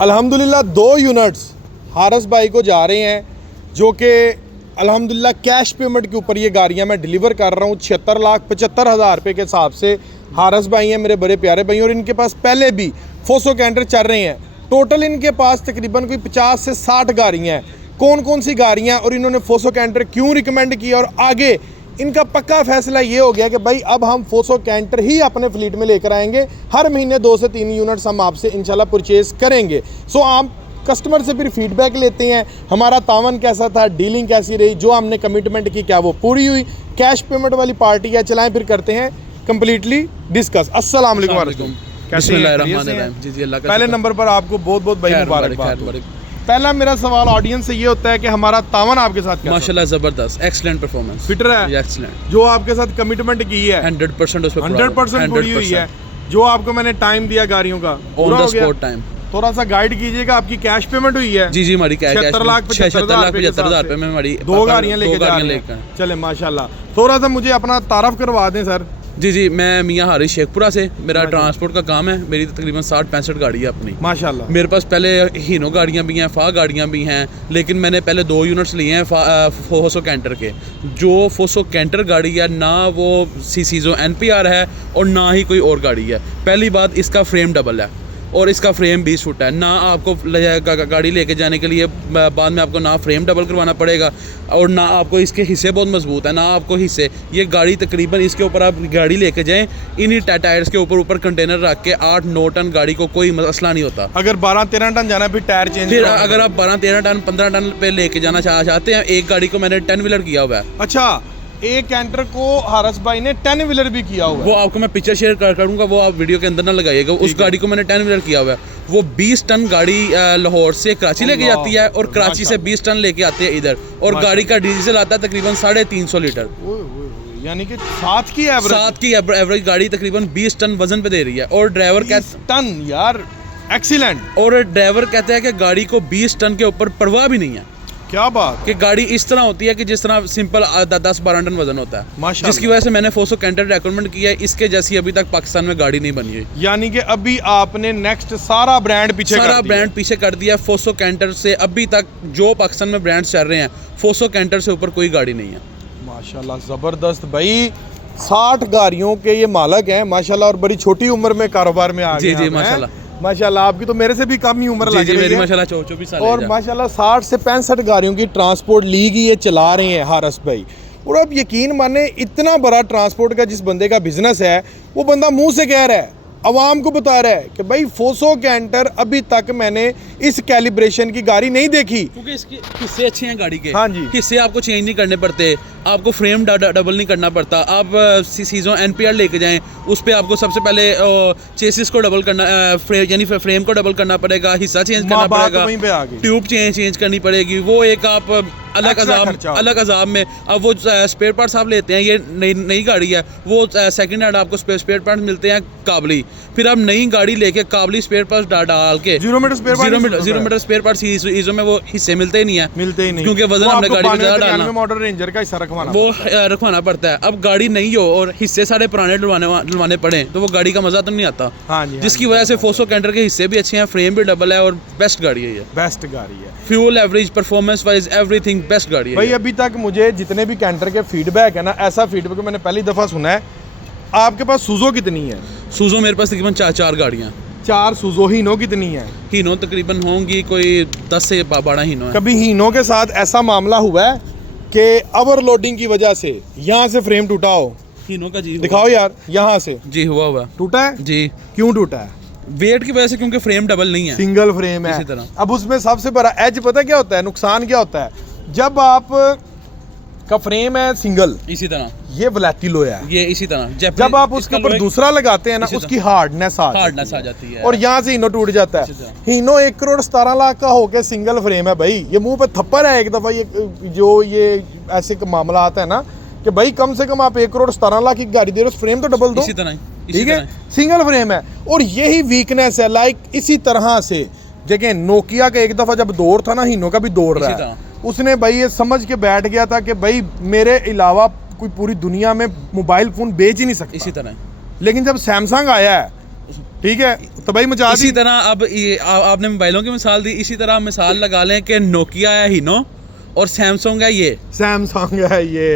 अल्हम्दुलिल्लाह 2 यूनिट्स हारिस भाई को जा रहे हैं, जो कि अल्हम्दुलिल्लाह कैश पेमेंट के ऊपर ये गाड़ियाँ मैं डिलीवर कर रहा हूँ। 76,75,000 रुपये के हिसाब से हारिस भाई हैं मेरे बड़े प्यारे भाई, और इनके पास पहले भी फोसो कैंटर चल रहे हैं। टोटल इनके पास तकरीबन कोई 50 से 60 गाड़ियाँ हैं। कौन कौन सी गाड़ियाँ और इन्होंने फोसो कैंटर क्यों रिकमेंड किया, और आगे इनका पक्का फैसला ये हो गया कि भाई अब हम फोसो कैंटर ही अपने फ्लीट में लेकर आएंगे। हर महीने 2 से 3 यूनिट्स हम आपसे इंशाल्लाह परचेज़ करेंगे। सो आप कस्टमर से फिर फीडबैक लेते हैं, हमारा तावन कैसा था, डीलिंग कैसी रही, जो हमने कमिटमेंट की क्या वो पूरी हुई, कैश पेमेंट वाली पार्टी है। चलाएं फिर करते हैं कंप्लीटली डिस्कस। अस्सलाम वालेकुम। पहले नंबर पर आपको बहुत बहुत भाई मुबारकबाद। पहला मेरा सवाल ऑडियंस से ये होता है कि हमारा तावन आपके साथ कैसा? माशाल्लाह जबरदस्त, एक्सीलेंट परफॉर्मेंस, फिटर है, एक्सीलेंट। जो आपके साथ कमिटमेंट की है 100% उस पे 100% पूरी हुई है। जो आपको मैंने टाइम दिया गाड़ियों का ऑन द स्पॉट टाइम। थोड़ा सा गाइड कीजिएगा, आपकी कैश पेमेंट हुई है? जी हमारी कैश 76,75,000 रुपए में हमारी 2 गाड़ियाँ लेके जा रहे हैं। चले माशाल्लाह। थोड़ा सा मुझे अपना तारफ करवा दें सर। जी मैं मियाँ हारिस शेखपुरा से, मेरा ट्रांसपोर्ट का काम है। मेरी तकरीबन 60-65 गाड़ी है अपनी माशाल्लाह। मेरे पास पहले हीनो गाड़ियाँ भी हैं, फा गाड़ियाँ भी हैं, लेकिन मैंने पहले 2 यूनिट्स लिए हैं फोसो कैंटर के। जो फोसो कैंटर गाड़ी है ना वो सीसीजो NPR है और ना ही कोई और गाड़ी है। पहली बात, इसका फ्रेम डबल है और इसका फ्रेम 20 फुट है। ना आपको गाड़ी लेके जाने के लिए बाद में आपको ना फ्रेम डबल करवाना पड़ेगा और ना आपको इसके हिस्से बहुत मजबूत है, ना आपको हिस्से। ये गाड़ी तकरीबन इसके ऊपर आप गाड़ी लेके जाएं, इन्हीं टायर्स के ऊपर कंटेनर रख के 8-9 टन गाड़ी को कोई मसला नहीं होता। अगर 12-13 टन जाना फिर टायर चेंज, फिर अगर आप 12-13 टन 15 टन पे लेके जाना चाहते हैं, एक गाड़ी को मैंने 10 व्हीलर किया हुआ है। अच्छा, एक कैंटर को हारिस भाई ने 10 व्हीलर भी किया हुआ है। वो आपको मैं पिक्चर शेयर करूंगा, वो आप वीडियो के अंदर ना लगाइएगा। उस गाड़ी को मैंने 10 व्हीलर किया हुआ है। वो 20 टन गाड़ी लाहौर से कराची लेके जाती है और कराची से 20 टन लेके आते हैं इधर, और गाड़ी का डीजल आता है तकरीबन 350 लीटर। यानी कि 7 की एवरेज गाड़ी तकरीबन 20 टन वजन पे दे रही है। और ड्राइवर टन यार एक्सीलेंट। और ड्राइवर कहते हैं कि गाड़ी को 20 टन के ऊपर परवाह भी नहीं है। क्या बात कि गाड़ी इस तरह होती है कि जिस तरह सिंपल 10-12 टन वजन होता है, जिसकी वजह से मैंने फोसो कैंटर रेकमेंड किया है। इसके जैसी अभी तक पाकिस्तान में गाड़ी नहीं बनी है। यानी कि अभी आपने नेक्स्ट सारा ब्रांड पीछे कर दिया। फोसो कैंटर से अभी तक जो पाकिस्तान में ब्रांड्स चल रहे हैं, फोसो कैंटर से ऊपर कोई गाड़ी नहीं है। माशाल्लाह जबरदस्त भाई। 60 गाड़ियों के ये मालक हैं माशाल्लाह, और बड़ी छोटी उम्र में कारोबार में आ गए। जी माशाल्लाह माशाल्लाह। आपकी तो मेरे से भी कम ही उम्र लग रही है माशाल्लाह, 24 साल। और माशाल्लाह 60 से 65 गाड़ियों की ट्रांसपोर्ट लीग ही ये चला रहे हैं हारिस भाई। और अब यकीन माने, इतना बड़ा ट्रांसपोर्ट का जिस बंदे का बिजनेस है, वो बंदा मुंह से कह रहा है, आवाम को बता रहा है कि भाई फोसो कैंटर अभी तक मैंने इस कैलिब्रेशन की गाड़ी नहीं देखी, क्योंकि इसके हिस्से अच्छे हैं गाड़ी के। हाँ जी, हिस्से आपको चेंज नहीं करने पड़ते, आपको फ्रेम डबल नहीं करना पड़ता। आप सीसीजो NPR लेके जाएं, उस पर आपको सबसे पहले चेसिस को डबल करना, यानी फ्रेम को डबल करना पड़ेगा, हिस्सा चेंज करना पड़ेगा, ट्यूब चेंज करनी पड़ेगी। वो एक आप अलग अजाब में। अब वो स्पेयर पार्ट्स आप लेते हैं, ये नई गाड़ी है, वो सेकंड हैंड आपको स्पेयर पार्ट्स मिलते हैं काबली। फिर आप नई गाड़ी लेके काबली स्पेयर पार्ट्स डाल के 0 मीटर स्पेयर पार्ट्स ईजो में वो हिस्से मिलते ही नहीं है, क्योंकि वजन हमने गाड़ी में ज़्यादा डालना, मॉडल रेंजर का हिस्सा वो रखवाना पड़ता है। अब गाड़ी नहीं हो और हिस्से सारे पुराने डलवाने पड़े तो वो गाड़ी का मजा तो नहीं आता। जिसकी वजह से फोसो कैंटर के हिस्से भी अच्छे हैं, फ्रेम भी डबल है, और बेस्ट गाड़ी है ये। बेस्ट गाड़ी है, fuel average, performance wise, everything best गाड़ी है भाई। अभी तक मुझे जितने भी कैंटर के फीडबैक है ना, ऐसा फीडबैक मैंने पहली दफ़ा सुना है। आपके पास सूजो कितनी है? सूजो मेरे पास तकरीबन 4 गाड़ियाँ। 4 सूजो। हीनो कितनी है? हीनो तकरीबन होंगी कोई 10 से 12 हीनो है। कभी हीनो के साथ ऐसा मामला हुआ है कि ओवरलोडिंग की वजह से यहाँ से फ्रेम टूटा हो? हीनो का जी दिखाओ यार, यहाँ से जी हुआ टूटा है जी। क्यों टूटा है? वेट की वजह से, क्योंकि फ्रेम डबल नहीं है, सिंगल फ्रेम है। इसी तरह अब उसमें सबसे बड़ा एज पता क्या होता है, नुकसान क्या होता है? जब आप का फ्रेम है सिंगल, इसी तरह ये वलैटिलो है, ये इसी तरह जब आप उसके ऊपर दूसरा लगाते हैं ना, उसकी हार्डनेस आ जाती है और यहाँ से हीनो टूट जाता है। हीनो 1,17,00,000 का होके सिंगल फ्रेम है भाई। ये मुंह पे थप्पड़ है एक दफा, ये जो ये ऐसे मामला आता है ना कि भाई कम से कम आप 1,17,00,000 की गाड़ी दे रहे हो, फ्रेम तो डबल दो, ठीक है? सिंगल फ्रेम है और यही वीकनेस है। लाइक इसी तरह से देखें, नोकिया का एक दफा जब दौर था ना, हीनो का भी दौर रहा है। उसने भाई ये समझ के बैठ गया था कि भाई मेरे अलावा कोई पूरी दुनिया में मोबाइल फोन बेच ही नहीं सकता। इसी तरह लेकिन जब सैमसंग आया है ठीक है, तो भाई मचा इसी दी। तरह अब आपने मोबाइलों की मिसाल दी, इसी तरह मिसाल लगा लें कि नोकिया है हीनो और सैमसंग है ये। सैमसंग है ये,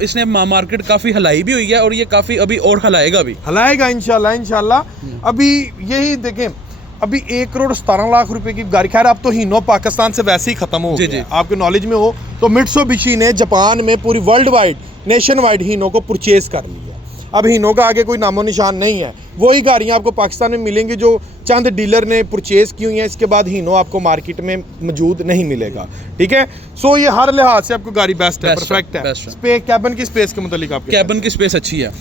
इसने मार्केट काफ़ी हिलाई भी हुई है और ये काफ़ी अभी और हिलाएगा भी। हलाएगा इंशाल्लाह इंशाल्लाह। अभी यही देखें, अभी 1,17,00,000 रुपए की गाड़ी, खैर अब तो हीनो पाकिस्तान से वैसे ही खत्म हो जी, गया। जी। आपके नॉलेज में हो तो मित्सुबिशी ने जापान में पूरी वर्ल्ड वाइड नेशन वाइड हीनो को परचेज कर लिया। अब हीनो का आगे कोई नामो निशान नहीं है। वही गाड़ियाँ आपको पाकिस्तान में मिलेंगी जो चंद डीलर ने परचेज की हुई हैं। इसके बाद हीनो आपको मार्केट में मौजूद नहीं मिलेगा। ठीक है, सो ये हर लिहाज से आपको गाड़ी बेस्ट है, परफेक्ट है। स्पेस, कैबिन की स्पेस के मुतालिक आपके कैबिन की स्पेस अच्छी है,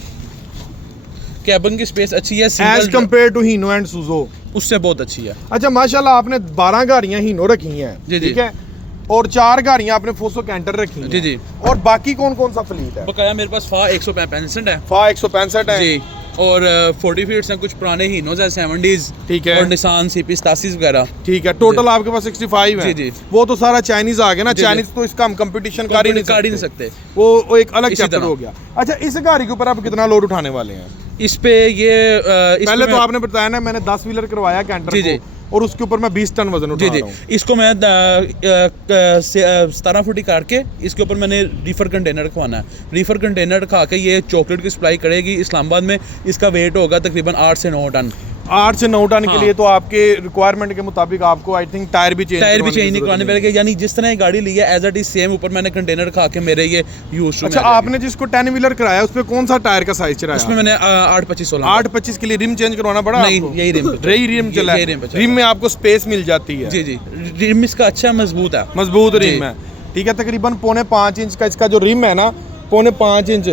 कैबिन की स्पेस अच्छी है as compared to Hino and सुजो, उससे बहुत अच्छी है। अच्छा माशाल्लाह, आपने 12 गाड़ियां हीनो रखी हैं, जी, जी। ठीक है, और 4 गाड़ियां आपने फोसो कैंटर रखी हैं। जी, जी। और बाकी कौन कौन सा फ्लीट है? बकाया मेरे पास फा 165 है फा 165 है जी, और 40 फीट्स हैं, कुछ पुराने हीनोज हैं 70s, ठीक है, और निसान CP 87 वगैरह। ठीक है, टोटल आपके पास 65 है। जी, जी। वो तो सारा चाइनीज आ गया ना, जी, जी। चाइनीज तो इसका हम कंपटीशन कर ही नहीं सकते, सकते। वो एक अलग इसी चैप्टर तरह। हो गया। अच्छा, इस गाड़ी के ऊपर आप कितना लोड उठाने वाले हैं? इस पे ये पहले तो आपने बताया ना, मैंने 10 व्हीलर करवाया कैंटर जी, जी। को, और उसके ऊपर मैं 20 टन वजन उठा जी, जी। रहा हूँ। इसको मैं 17 फुटी काट के इसके ऊपर मैंने रीफर कंटेनर रखवाना है। रीफर कंटेनर रखा के ये चॉकलेट की सप्लाई करेगी इस्लामाबाद में। इसका वेट होगा तकरीबन 8 से 9 टन। 8 से 9 टन के हाँ। लिए तो आपके रिक्वायरमेंट के मुताबिक आपको आई थिंक टायर भी चेंज नहीं करवाने पड़ेगा, यानी जिस तरह ये गाड़ी ली है एज इट इज सेम ऊपर मैंने कंटेनर रखा के मेरे ये यूज। अच्छा, आपने जिसको 10 व्हीलर कराया उस पे कौन सा टायर का साइज चलाया? उसमें मैंने 825/16 825 के लिए रिम चेंज करवाना पड़ा नहीं, आपको? यही रिम पे रही रिम चला यही है। रिम पे चला। रिम में आपको स्पेस मिल जाती है। जी, जी। रिम इसका अच्छा मजबूत है, मजबूत जी। रिम है, ठीक है। तकरीबन 4.5 इंच का इसका जो रिम है ना, 4.5 इंच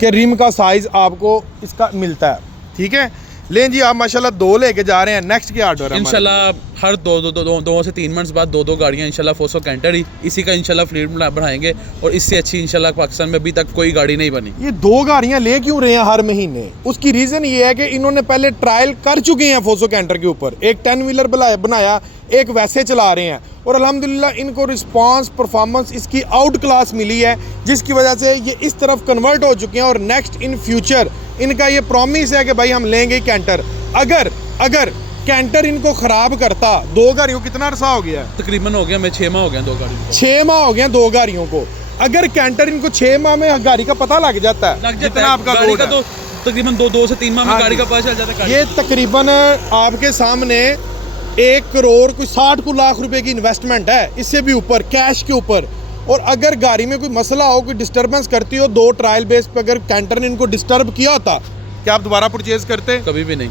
के रिम का साइज आपको इसका मिलता है, ठीक है। लें जी, आप माशाल्लाह 2 लेके जा रहे हैं। नेक्स्ट क्या ऑर्डर है? इंशाल्लाह हर दो से 3 मंथ्स बाद 2 गाड़ियाँ इंशाल्लाह फोसो कैंटर ही इसी का इंशाल्लाह फ्लीट बढ़ाएंगे, और इससे अच्छी इंशाल्लाह पाकिस्तान में अभी तक कोई गाड़ी नहीं बनी। ये 2 गाड़ियां ले क्यों रहे हैं हर महीने? उसकी रीज़न ये है कि इन्होंने पहले ट्रायल कर चुके हैं फोसो कैंटर के ऊपर। एक 10 व्हीलर बनाया, एक वैसे चला रहे हैं, और अल्हम्दुलिल्लाह इनको रिस्पांस परफॉर्मेंस इसकी आउट क्लास मिली है, जिसकी वजह से ये इस तरफ कन्वर्ट हो चुके हैं। और नेक्स्ट इन फ्यूचर इनका ये प्रॉमिस है कि भाई हम लेंगे कैंटर। अगर कैंटर इनको खराब करता, 2 गाड़ियों कितना अरसा हो गया? तकरीबन हो गया, मैं 6 माह हो गया 2 गाड़ियों को। 6 माह हो गए 2 गाड़ियों को। अगर कैंटर इनको 6 माह में गाड़ी का पता लग जाता है, जितना आपका गाड़ी लोड का है, तो तकरीबन 2 से 3 माह में हाँ गाड़ी जी। का पता चल जाता है। ये तकरीबन आपके सामने 1 करोड़ कोई 60 लाख रुपए की इन्वेस्टमेंट है, इससे भी ऊपर कैश के ऊपर। और अगर गाड़ी में कोई मसला हो, कोई डिस्टर्बेंस करती हो, 2 ट्रायल बेस पे अगर कैंटर ने इनको डिस्टर्ब किया होता, क्या आप दोबारा परचेज करते? कभी भी नहीं।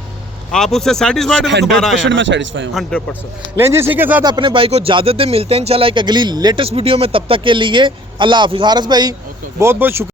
आप उससे सेटिस्फाइड हैं? 100% मैं सेटिस्फाई हूँ। 100%। लें जी, इसी के साथ अपने भाई को इजाजत दें, मिलते हैं इंशाल्लाह एक अगली लेटेस्ट वीडियो में। तब तक के लिए अल्लाह हाफिज़। हारिस भाई, बहुत बहुत शुक्रिया।